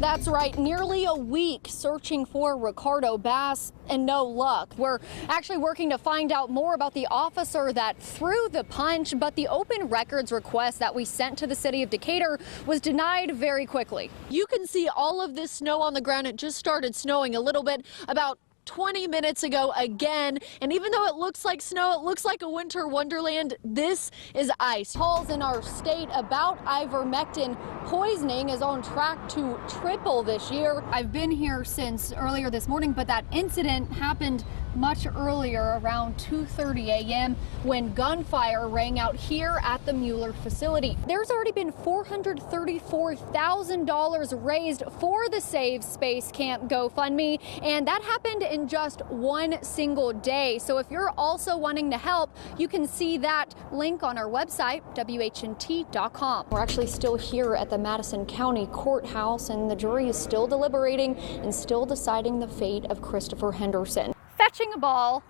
That's right, nearly a week searching for Ricardo Bass and no luck. We're actually working to find out more about the officer that threw the punch, but the open records request that we sent to the city of Decatur was denied very quickly. You can see all of this snow on the ground. It just started snowing a little bit about 20 minutes ago again, and even though it looks like snow, it looks like a winter wonderland. This is ice. Calls in our state about ivermectin poisoning is on track to triple this year. I've been here since earlier this morning, but that incident happened much earlier, around 2:30 a.m. when gunfire rang out here at the Mueller facility. There's already been $434,000 raised for the Save Space Camp GoFundMe, and that happened in just one single day. So if you're also wanting to help, you can see that link on our website, whnt.com. We're actually still here at the Madison County Courthouse, and the jury is still deliberating and still deciding the fate of Christopher Henderson. Fetching a ball,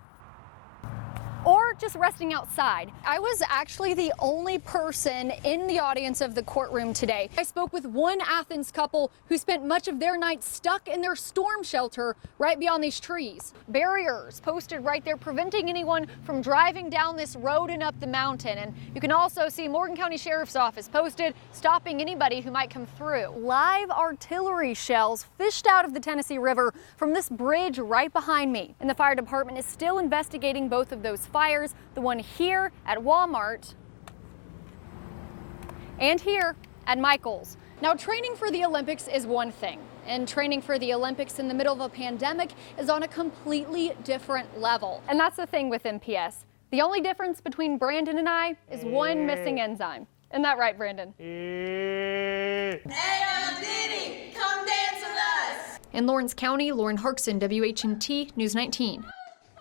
or just resting outside. I was actually the only person in the audience of the courtroom today. I spoke with one Athens couple who spent much of their night stuck in their storm shelter right beyond these trees. Barriers posted right there preventing anyone from driving down this road and up the mountain. And you can also see Morgan County Sheriff's Office posted stopping anybody who might come through. Live artillery shells fished out of the Tennessee River from this bridge right behind me. And the fire department is still investigating both of those fires, the one here at Walmart and here at Michael's. Now, training for the Olympics is one thing, and training for the Olympics in the middle of a pandemic is on a completely different level. And that's the thing with MPS. The only difference between Brandon and I is one missing enzyme. Isn't that right, Brandon? Hey, Diddy, come dance with us. In Lawrence County, Lauren Harksen, WHNT News 19.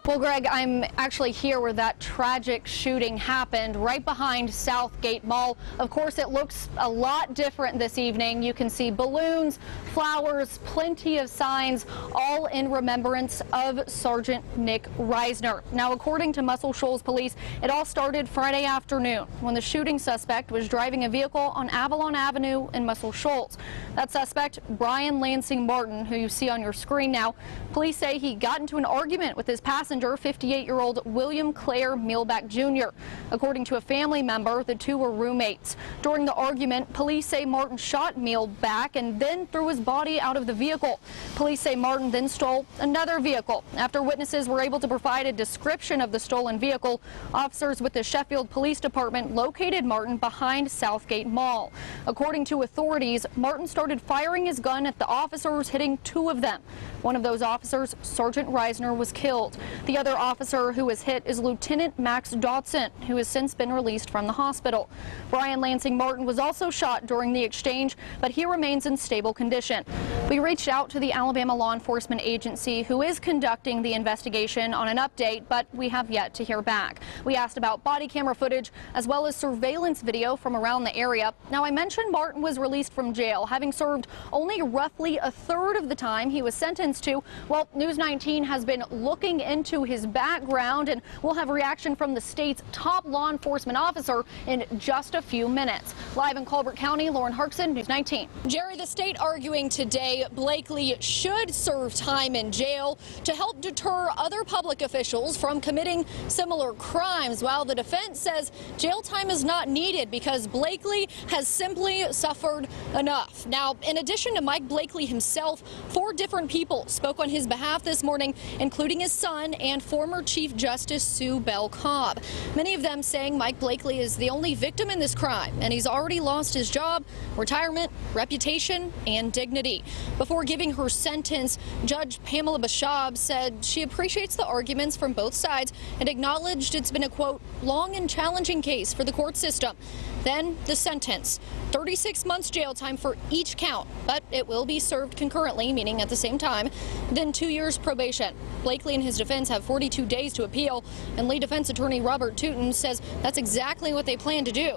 Well, Greg, I'm actually here where that tragic shooting happened, right behind Southgate Mall. Of course, it looks a lot different this evening. You can see balloons, flowers, plenty of signs, all in remembrance of Sergeant Nick Reisner. Now, according to Muscle Shoals Police, it all started Friday afternoon when the shooting suspect was driving a vehicle on Avalon Avenue in Muscle Shoals. That suspect, Brian Lansing Martin, who you see on your screen now, police say he got into an argument with his passenger, 58-year-old William Clare Mealback Jr. According to a family member, the two were roommates. During the argument, police say Martin shot Mealback and then threw his body out of the vehicle. Police say Martin then stole another vehicle. After witnesses were able to provide a description of the stolen vehicle, officers with the Sheffield Police Department located Martin behind Southgate Mall. According to authorities, Martin started firing his gun at the officers, hitting two of them. One of those officers, Sergeant Reisner, was killed. The other officer who was hit is Lieutenant Max Dodson, who has since been released from the hospital. Brian Lansing Martin was also shot during the exchange, but he remains in stable condition. We reached out to the Alabama Law Enforcement Agency, who is conducting the investigation, on an update, but we have yet to hear back. We asked about body camera footage as well as surveillance video from around the area. Now, I mentioned Martin was released from jail, having served only roughly a third of the time he was sentenced to. Well, News 19 has been looking into his background, and we'll have reaction from the state's top law enforcement officer in just a few minutes. Live in Colbert County, Lauren Harksen, News 19. Jerry, the state arguing today Blakely should serve time in jail to help deter other public officials from committing similar crimes, while the defense says jail time is not needed because Blakely has simply suffered enough. Now, in addition to Mike Blakely himself, 4 different people spoke on his behalf this morning, including his son and former Chief Justice Sue Bell Cobb. Many of them saying Mike Blakely is the only victim in this crime, and he's already lost his job, retirement, reputation, and dignity. Before giving her sentence, Judge Pamela Bashab said she appreciates the arguments from both sides and acknowledged it's been a, quote, long and challenging case for the court system. Then the sentence, 36 months jail time for each count, but it will be served concurrently, meaning at the same time. Then 2 years probation. Blakely and his defense have 42 days to appeal, and lead defense attorney Robert Tootin says that's exactly what they plan to do.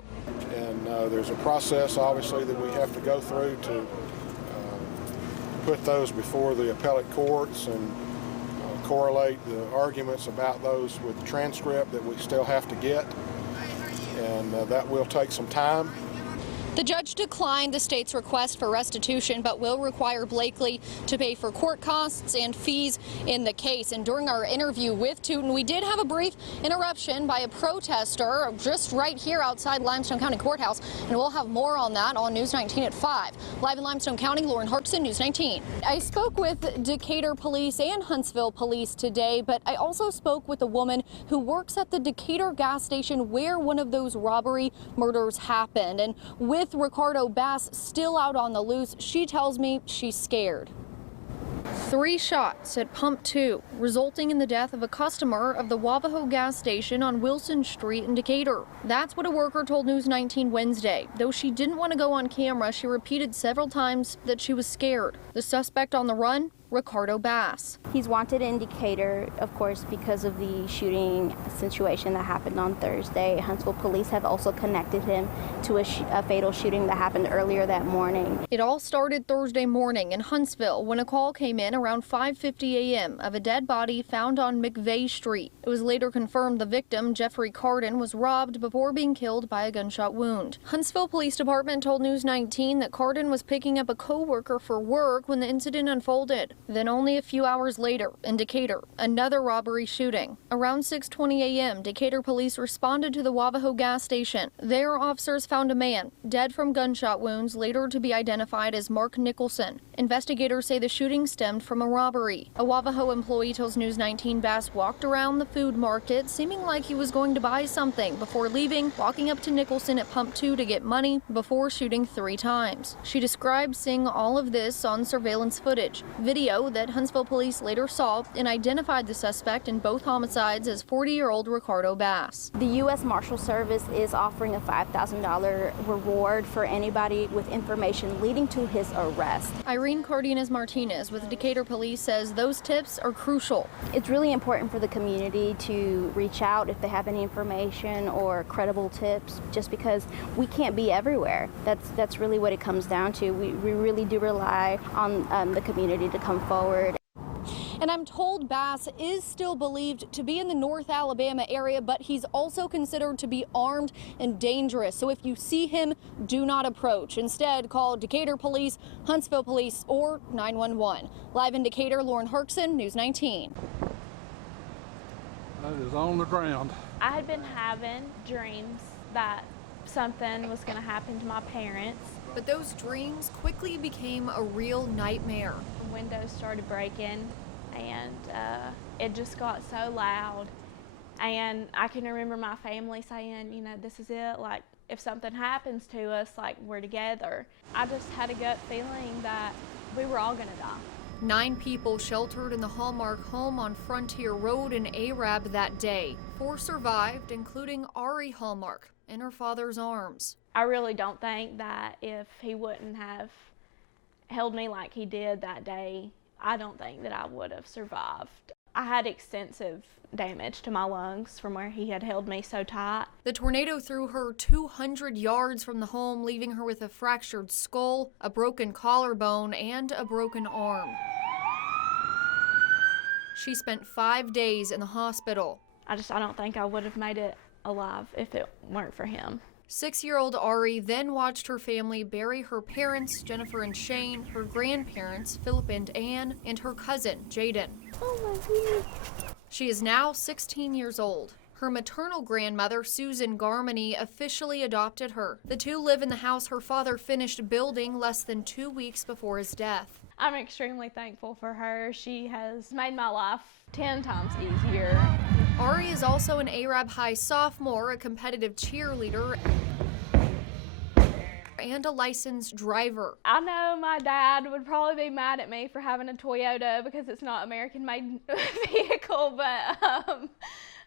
And there's a process, obviously, that we have to go through to put those before the appellate courts and correlate the arguments about those with the transcript that we still have to get, and that will take some time. The judge declined the state's request for restitution, but will require Blakely to pay for court costs and fees in the case. And during our interview with Tootin, we did have a brief interruption by a protester just right here outside Limestone County Courthouse, and we'll have more on that on News 19 at 5. Live in Limestone County, Lauren Harksen, News 19. I spoke with Decatur Police and Huntsville Police today, but I also spoke with a woman who works at the Decatur gas station where one of those robbery murders happened. And with Ricardo Bass still out on the loose, she tells me she's scared. 3 shots at Pump 2, resulting in the death of a customer of the Wavaho gas station on Wilson Street in Decatur. That's what a worker told News 19 Wednesday. Though she didn't want to go on camera, she repeated several times that she was scared. The suspect on the run? Ricardo Bass. He's wanted in Decatur, of course, because of the shooting situation that happened on Thursday. Huntsville police have also connected him to a fatal shooting that happened earlier that morning. It all started Thursday morning in Huntsville when a call came in around 5:50 a.m. of a dead body found on McVeigh Street. It was later confirmed the victim, Jeffrey Cardin, was robbed before being killed by a gunshot wound. Huntsville Police Department told News 19 that Cardin was picking up a co-worker for work when the incident unfolded. Then only a few hours later, in Decatur, another robbery shooting. Around 6:20 a.m., Decatur police responded to the Wavaho gas station. There, officers found a man, dead from gunshot wounds, later to be identified as Mark Nicholson. Investigators say the shooting stemmed from a robbery. A Wavaho employee tells News 19 Bass walked around the food market, seeming like he was going to buy something, before leaving, walking up to Nicholson at Pump 2 to get money, before shooting 3 times. She described seeing all of this on surveillance footage. Video that Huntsville police later saw and identified the suspect in both homicides as 40-year-old Ricardo Bass. The U.S. Marshal Service is offering a $5,000 reward for anybody with information leading to his arrest. Irene Cardenas-Martinez with Decatur Police says those tips are crucial. It's really important for the community to reach out if they have any information or credible tips, just because we can't be everywhere. That's really what it comes down to. We really do rely on the community to come forward. And I'm told Bass is still believed to be in the North Alabama area, but he's also considered to be armed and dangerous. So if you see him, do not approach. Instead, call Decatur Police, Huntsville Police, or 911. Live in Decatur, Lauren Harksen, News 19. That is on the ground. I had been having dreams that something was going to happen to my parents. But those dreams quickly became a real nightmare. The windows started breaking, and it just got so loud. And I can remember my family saying, you know, this is it. Like, if something happens to us, like, we're together. I just had a gut feeling that we were all going to die. 9 people sheltered in the Hallmark home on Frontier Road in Arab that day. 4 survived, including Ari Hallmark in her father's arms. I really don't think that if he wouldn't have held me like he did that day, I don't think that I would have survived. I had extensive damage to my lungs from where he had held me so tight. The tornado threw her 200 yards from the home, leaving her with a fractured skull, a broken collarbone, and a broken arm. She spent 5 days in the hospital. I don't think I would have made it alive if it weren't for him. 6-year-old Ari then watched her family bury her parents, Jennifer and Shane, her grandparents, Philip and Ann, and her cousin, Jaden. Oh my goodness. She is now 16 years old. Her maternal grandmother, Susan Garmany, officially adopted her. The two live in the house her father finished building less than 2 weeks before his death. I'm extremely thankful for her. She has made my life 10 times easier. Ari is also an Arab High sophomore, a competitive cheerleader, and a licensed driver. I know my dad would probably be mad at me for having a Toyota because it's not American-made vehicle, but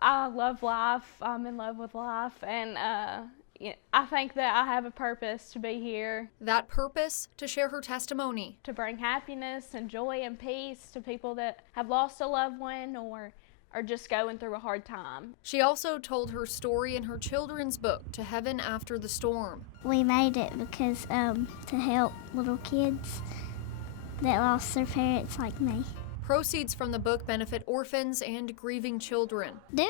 I love life. I'm in love with life, and I think that I have a purpose to be here. That purpose? To share her testimony. To bring happiness and joy and peace to people that have lost a loved one or are just going through a hard time. She also told her story in her children's book, To Heaven After the Storm. We made it because to help little kids that lost their parents like me. Proceeds from the book benefit orphans and grieving children. Dude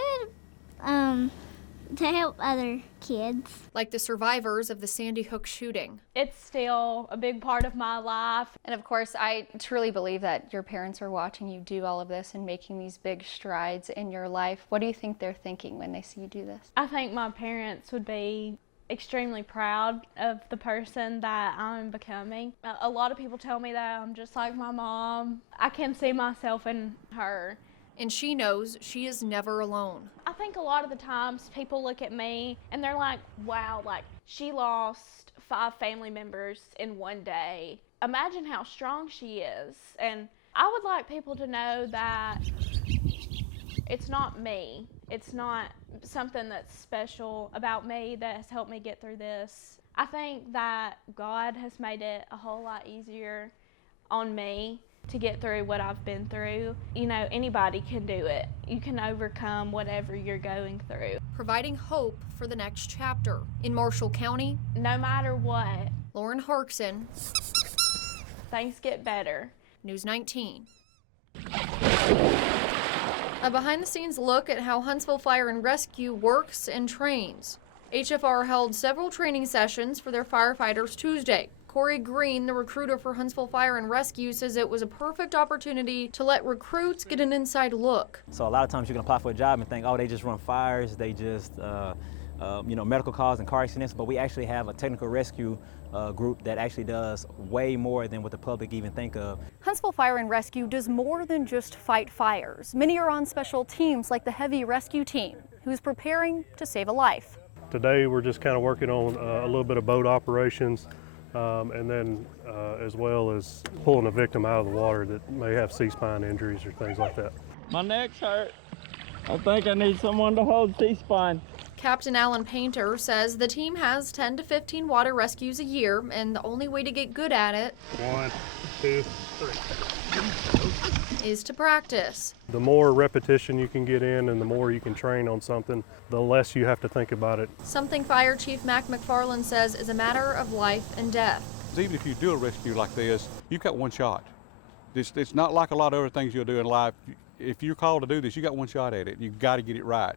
To help other kids. like the survivors of the Sandy Hook shooting. It's still a big part of my life. And of course, I truly believe that your parents are watching you do all of this and making these big strides in your life. What do you think they're thinking when they see you do this? I think my parents would be extremely proud of the person that I'm becoming. A lot of people tell me that I'm just like my mom. I can see myself in her. And she knows she is never alone. I think a lot of the times people look at me and they're like, wow, like she lost 5 family members in one day. Imagine how strong she is. And I would like people to know that it's not me. It's not something that's special about me that has helped me get through this. I think that God has made it a whole lot easier on me to get through what I've been through. You know, anybody can do it. You can overcome whatever you're going through. Providing hope for the next chapter. In Marshall County, No matter what, Lauren Harksen, things get better. News 19. A behind-the-scenes look at how Huntsville Fire and Rescue works and trains. HFR held several training sessions for their firefighters Tuesday. Corey Green, the recruiter for Huntsville Fire and Rescue, says it was a perfect opportunity to let recruits get an inside look. So a lot of times you can apply for a job and think, oh, they just run fires, they just, medical calls and car accidents, but we actually have a technical rescue group that actually does way more than what the public even think of. Huntsville Fire and Rescue does more than just fight fires. Many are on special teams like the Heavy Rescue Team, who's preparing to save a life. Today we're just kind of working on a little bit of boat operations. And then as well as pulling a victim out of the water that may have C-spine injuries or things like that. My neck's hurt. I think I need someone to hold C-spine. Captain Alan Painter says the team has 10 to 15 water rescues a year, and the only way to get good at it 1, 2, 3. is to practice. The more repetition you can get in and the more you can train on something, the less you have to think about it. Something Fire Chief Mac McFarland says is a matter of life and death. Even if you do a rescue like this, you've got one shot. It's not like a lot of other things you'll do in life. If you're called to do this, you got one shot at it. You've got to get it right.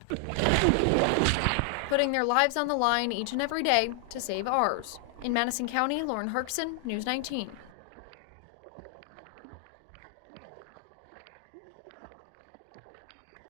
Putting their lives on the line each and every day to save ours. In Madison County, Lauren Harksen, News 19.